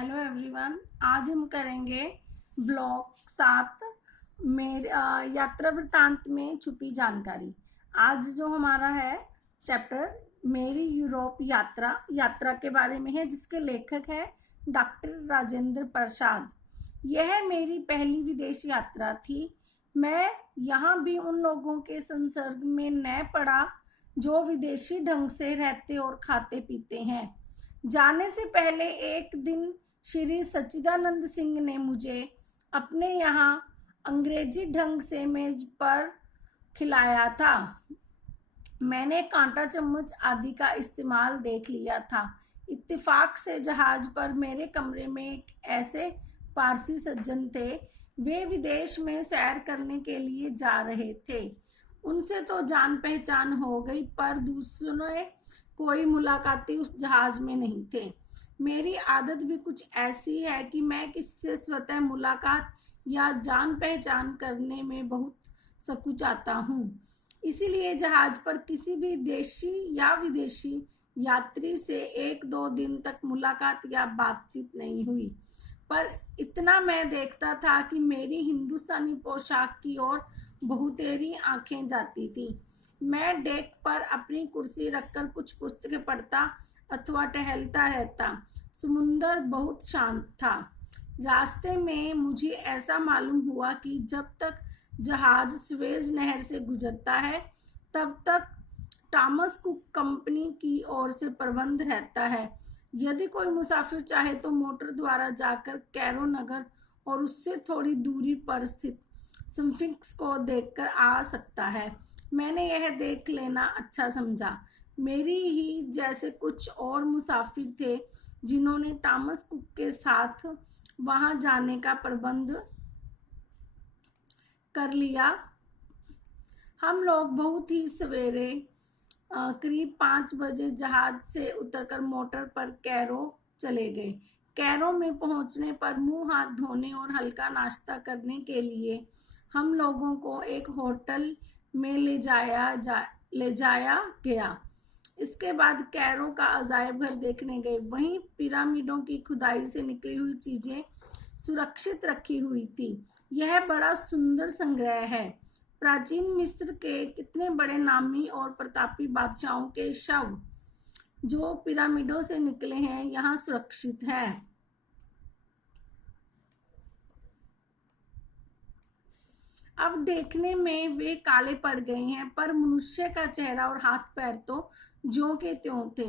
Hello everyone. आज हम करेंगे ब्लॉक 7 मेरे यात्रा वृतांत में छुपी जानकारी। आज जो हमारा है चैप्टर मेरी यूरोप यात्रा के बारे में है, जिसके लेखक है डॉक्टर राजेंद्र प्रसाद। यह मेरी पहली विदेश यात्रा थी। मैं यहाँ भी उन लोगों के संसर्ग में न पड़ा जो विदेशी ढंग से रहते और खाते पीते हैं। जाने से पहले एक दिन श्री सच्चिदानंद सिंह ने मुझे अपने यहाँ अंग्रेजी ढंग से मेज पर खिलाया था। मैंने कांटा चम्मच आदि का इस्तेमाल देख लिया था। इत्तेफाक से जहाज पर मेरे कमरे में एक ऐसे पारसी सज्जन थे। वे विदेश में सैर करने के लिए जा रहे थे। उनसे तो जान पहचान हो गई, पर दूसरे कोई मुलाकाती उस जहाज में नहीं थे। मेरी आदत भी कुछ ऐसी है कि मैं किससे स्वतः मुलाकात या जान पहचान करने में बहुत सकुचाता हूँ। इसीलिए जहाज पर किसी भी देशी या विदेशी यात्री से 1-2 दिन तक मुलाकात या बातचीत नहीं हुई। पर इतना मैं देखता था कि मेरी हिंदुस्तानी पोशाक की ओर बहुतेरी आंखें जाती थी। मैं डेक पर अपनी कुर्सी रखकर कुछ पुस्तकें पढ़ता अथवा टहलता रहता। समुंदर बहुत शांत था। रास्ते में मुझे ऐसा मालूम हुआ कि जब तक जहाज स्वेज नहर से गुजरता है, तब तक थॉमस कुक कंपनी की ओर से प्रबंध रहता है। यदि कोई मुसाफिर चाहे तो मोटर द्वारा जाकर कैरो नगर और उससे थोड़ी दूरी पर स्थित स्फिंक्स को देखकर आ सकता है। मैंने यह देख लेना अच्छा समझा। मेरी ही जैसे कुछ और मुसाफिर थे जिन्होंने थॉमस कुक के साथ वहां जाने का प्रबंध कर लिया। हम लोग बहुत ही सवेरे करीब 5 बजे जहाज से उतरकर मोटर पर कैरो चले गए। कैरो में पहुंचने पर मुंह हाथ धोने और हल्का नाश्ता करने के लिए हम लोगों को एक होटल में ले जाया गया। इसके बाद कैरो का अजायब घर देखने गए। वहीं पिरामिडों की खुदाई से निकली हुई चीजें सुरक्षित रखी हुई थी। यह बड़ा सुंदर संग्रह है। प्राचीन मिस्र के कितने बड़े नामी और प्रतापी बादशाहों के शव जो पिरामिडों से निकले हैं यहाँ सुरक्षित है। अब देखने में वे काले पड़ गए हैं, पर मनुष्य का चेहरा और हाथ पैर तो ज्यों के त्यों थे।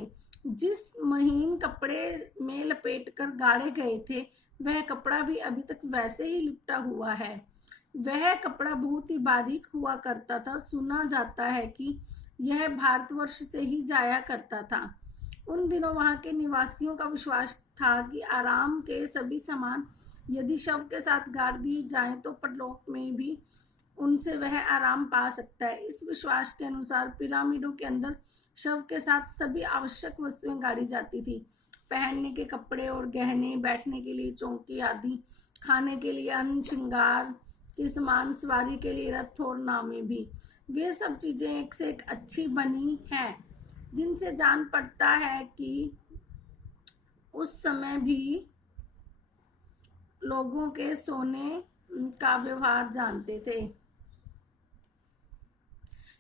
जिस महीन कपड़े में लपेटकर गाड़े गए थे, वह कपड़ा भी अभी तक वैसे ही लिपटा हुआ है। वह कपड़ा बहुत ही बारीक हुआ करता था। सुना जाता है कि यह भारतवर्ष से ही जाया करता था। उन दिनों वहां के निवासियों का विश्वास था कि आराम के सभी सामान यदि शव के साथ गाड़ दिए जाएं तो परलोक में भी उनसे वह आराम पा सकता है। इस विश्वास के अनुसार पिरामिडों के अंदर शव के साथ सभी आवश्यक वस्तुएं गाड़ी जाती थी। पहनने के कपड़े और गहने, बैठने के लिए चौकी आदि, खाने के लिए अन्न, श्रृंगार के सामान, सवारी के लिए रथ और नावें भी। वे सब चीजें एक से एक अच्छी बनी हैं, जिनसे जान पड़ता है कि उस समय भी लोगों के सोने का व्यवहार जानते थे।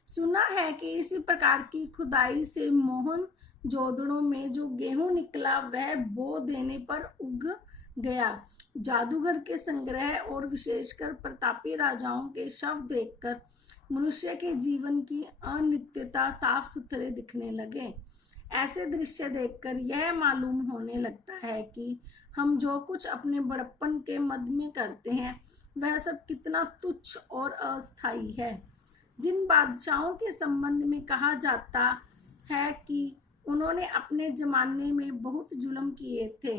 सुना है कि इसी प्रकार की खुदाई से मोहन जोदड़ों में जो गेहूं निकला वह बो देने पर उग गया। जादूगर के संग्रह और विशेषकर प्रतापी राजाओं के शव देखकर मनुष्य के जीवन की अनित्यता साफ सुथरे दिखने लगे। ऐसे दृश्य देखकर यह मालूम होने लगता है कि हम जो कुछ अपने बड़प्पन के मद में करते हैं वह सब कितना तुच्छ और अस्थायी है। जिन बादशाहों के संबंध में कहा जाता है कि उन्होंने अपने जमाने में बहुत जुल्म किए थे,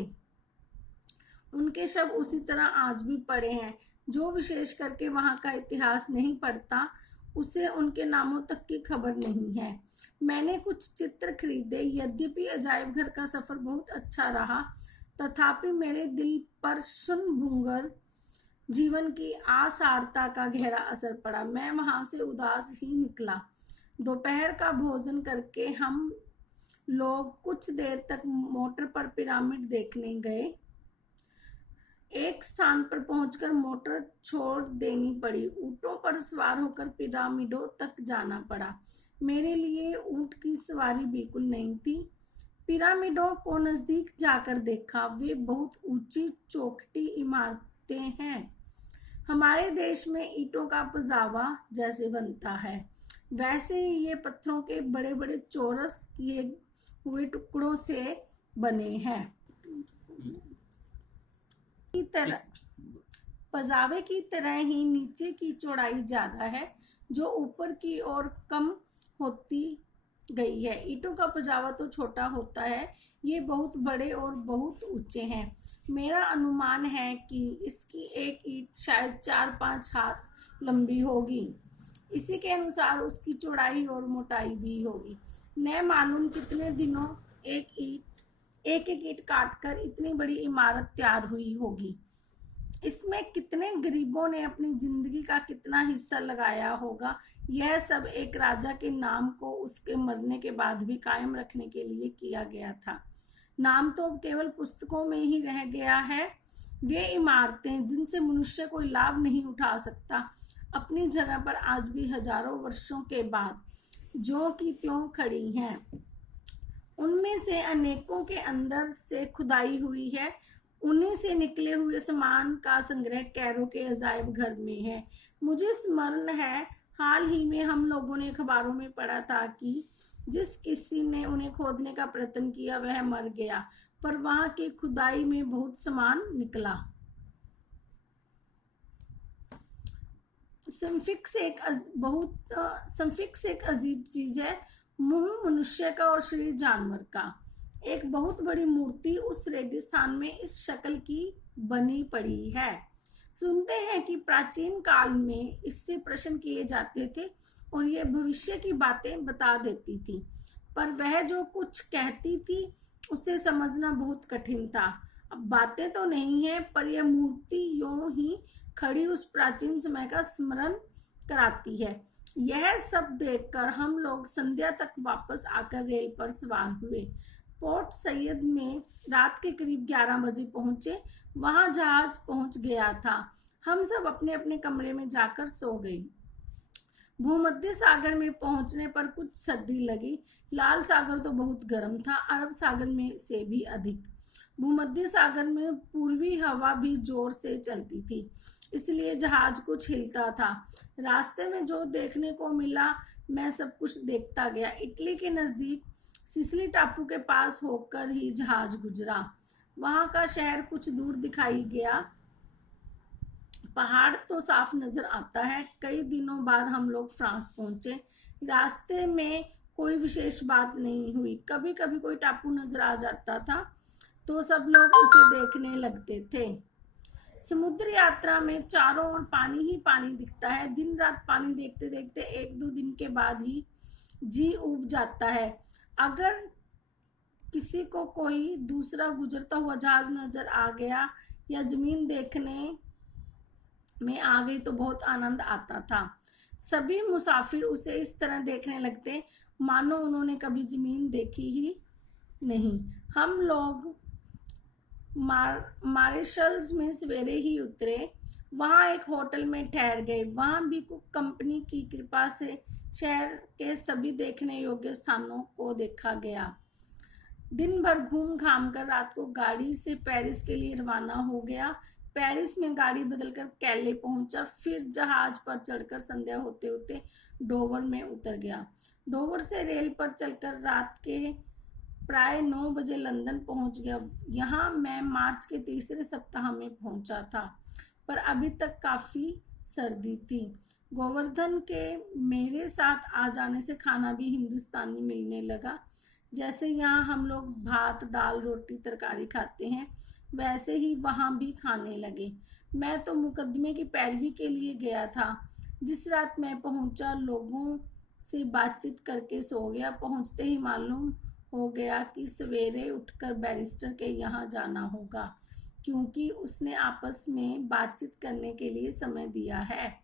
उनके शव उसी तरह आज भी पड़े हैं। जो विशेष करके वहां का इतिहास नहीं पढ़ता, उसे उनके नामों तक की खबर नहीं है। मैंने कुछ चित्र खरीदे। यद्यपि अजायब घर का सफर बहुत अच्छा रहा, तथापि मेरे दिल पर क्षुणभंगुर जीवन की आसारता का गहरा असर पड़ा। मैं वहां से उदास ही निकला। दोपहर का भोजन करके हम लोग कुछ देर तक मोटर पर पिरामिड देखने गए। एक स्थान पर पहुंचकर मोटर छोड़ देनी पड़ी। ऊंटों पर सवार होकर पिरामिडों तक जाना पड़ा। मेरे लिए ऊंट की सवारी बिल्कुल नहीं थी। पिरामिडों को नजदीक जाकर देखा, वे बहुत ऊंची चौखटी इमारतें हैं। हमारे देश में ईंटों का पजावा जैसे बनता है, वैसे ही ये पत्थरों के बड़े बड़े चौरस किए हुए टुकड़ों से बने हैं। की तरह पजावे की तरह ही नीचे की चौड़ाई ज्यादा है, जो ऊपर की ओर कम होती गई है। ईंटों का पजावा तो छोटा होता है, ये बहुत बड़े और बहुत ऊंचे हैं। मेरा अनुमान है कि इसकी एक ईंट शायद 4-5 हाथ लंबी होगी। इसी के अनुसार उसकी चौड़ाई और मोटाई भी होगी। न मालूम कितने दिनों एक एक ईंट काटकर इतनी बड़ी इमारत तैयार हुई होगी। इसमें कितने गरीबों ने अपनी जिंदगी का कितना हिस्सा लगाया होगा। यह सब एक राजा के नाम को उसके मरने के बाद भी कायम रखने के लिए किया गया था। नाम तो केवल पुस्तकों में ही रह गया है। वे इमारतें जिनसे मनुष्य कोई लाभ नहीं उठा सकता, अपनी जगह पर आज भी हजारों वर्षों के बाद ज्यों की त्यों खड़ी हैं। उनमें से अनेकों के अंदर से खुदाई हुई है। उन्हीं से निकले हुए सामान का संग्रह कैरो के अजायब घर में है। मुझे स्मरण है, हाल ही में हम लोगों ने अखबारों में पढ़ा था कि जिस किसी ने उन्हें खोदने का प्रयत्न किया वह मर गया, पर वहां की खुदाई में बहुत सामान निकला। सिम्फिक्स एक अजीब चीज है। मुंह मनुष्य का और शरीर जानवर का। एक बहुत बड़ी मूर्ति उस रेगिस्तान में इस शक्ल की बनी पड़ी है। सुनते हैं कि प्राचीन काल में इससे प्रश्न किए जाते थे और यह भविष्य की बातें बता देती थी, पर वह जो कुछ कहती थी उसे समझना बहुत कठिन था। अब बातें तो नहीं है, पर यह मूर्ति यूं ही खड़ी उस प्राचीन समय का स्मरण कराती है। यह सब देखकर हम लोग संध्या तक वापस आकर रेल पर सवार हुए। पोर्ट सैयद में रात के करीब 11 बजे पहुंचे। वहां जहाज पहुंच गया था। हम सब अपने अपने कमरे में जाकर सो गए। भूमध्य सागर में पहुंचने पर कुछ सर्दी लगी। लाल सागर तो बहुत गर्म था, अरब सागर में से भी अधिक। भूमध्य सागर में पूर्वी हवा भी जोर से चलती थी, इसलिए जहाज कुछ हिलता था। रास्ते में जो देखने को मिला मैं सब कुछ देखता गया। इटली के नजदीक सिसिली टापू के पास होकर ही जहाज गुजरा। वहां का शहर कुछ दूर दिखाई गया। पहाड़ तो साफ नजर आता है। कई दिनों बाद हम लोग फ्रांस पहुंचे। रास्ते में कोई विशेष बात नहीं हुई। कभी कभी कोई टापू नजर आ जाता था तो सब लोग उसे देखने लगते थे। समुद्र यात्रा में चारों ओर पानी ही पानी दिखता है। दिन रात पानी देखते देखते 1-2 दिन के बाद ही जी उब जाता है। अगर किसी को कोई दूसरा गुजरता हुआ जहाज नजर आ गया या जमीन देखने में आ गई तो बहुत आनंद आता था। सभी मुसाफिर उसे इस तरह देखने लगते मानो उन्होंने कभी जमीन देखी ही नहीं। हम लोग मार्शल्स में सवेरे ही उतरे। वहां एक होटल में ठहर गए। वहां भी कुक कंपनी की कृपा से शहर के सभी देखने योग्य स्थानों को देखा गया। दिन भर घूम घाम कर रात को गाड़ी से पेरिस के लिए रवाना हो गया। पेरिस में गाड़ी बदलकर कैले पहुंचा, फिर जहाज पर चढ़कर संध्या होते होते डोवर में उतर गया। डोवर से रेल पर चलकर रात के प्राय 9 बजे लंदन पहुंच गया। यहाँ मैं मार्च के तीसरे सप्ताह में पहुंचा था, पर अभी तक काफी सर्दी थी। गोवर्धन के मेरे साथ आ जाने से खाना भी हिंदुस्तानी मिलने लगा। जैसे यहाँ हम लोग भात दाल रोटी तरकारी खाते हैं, वैसे ही वहाँ भी खाने लगे। मैं तो मुकदमे की पैरवी के लिए गया था। जिस रात मैं पहुंचा लोगों से बातचीत करके सो गया। पहुंचते ही मालूम हो गया कि सवेरे उठकर बैरिस्टर के यहाँ जाना होगा, क्योंकि उसने आपस में बातचीत करने के लिए समय दिया है।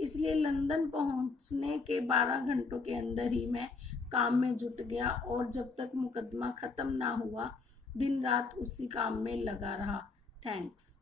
इसलिए लंदन पहुंचने के 12 घंटों के अंदर ही मैं काम में जुट गया और जब तक मुकदमा खत्म ना हुआ दिन रात उसी काम में लगा रहा। थैंक्स।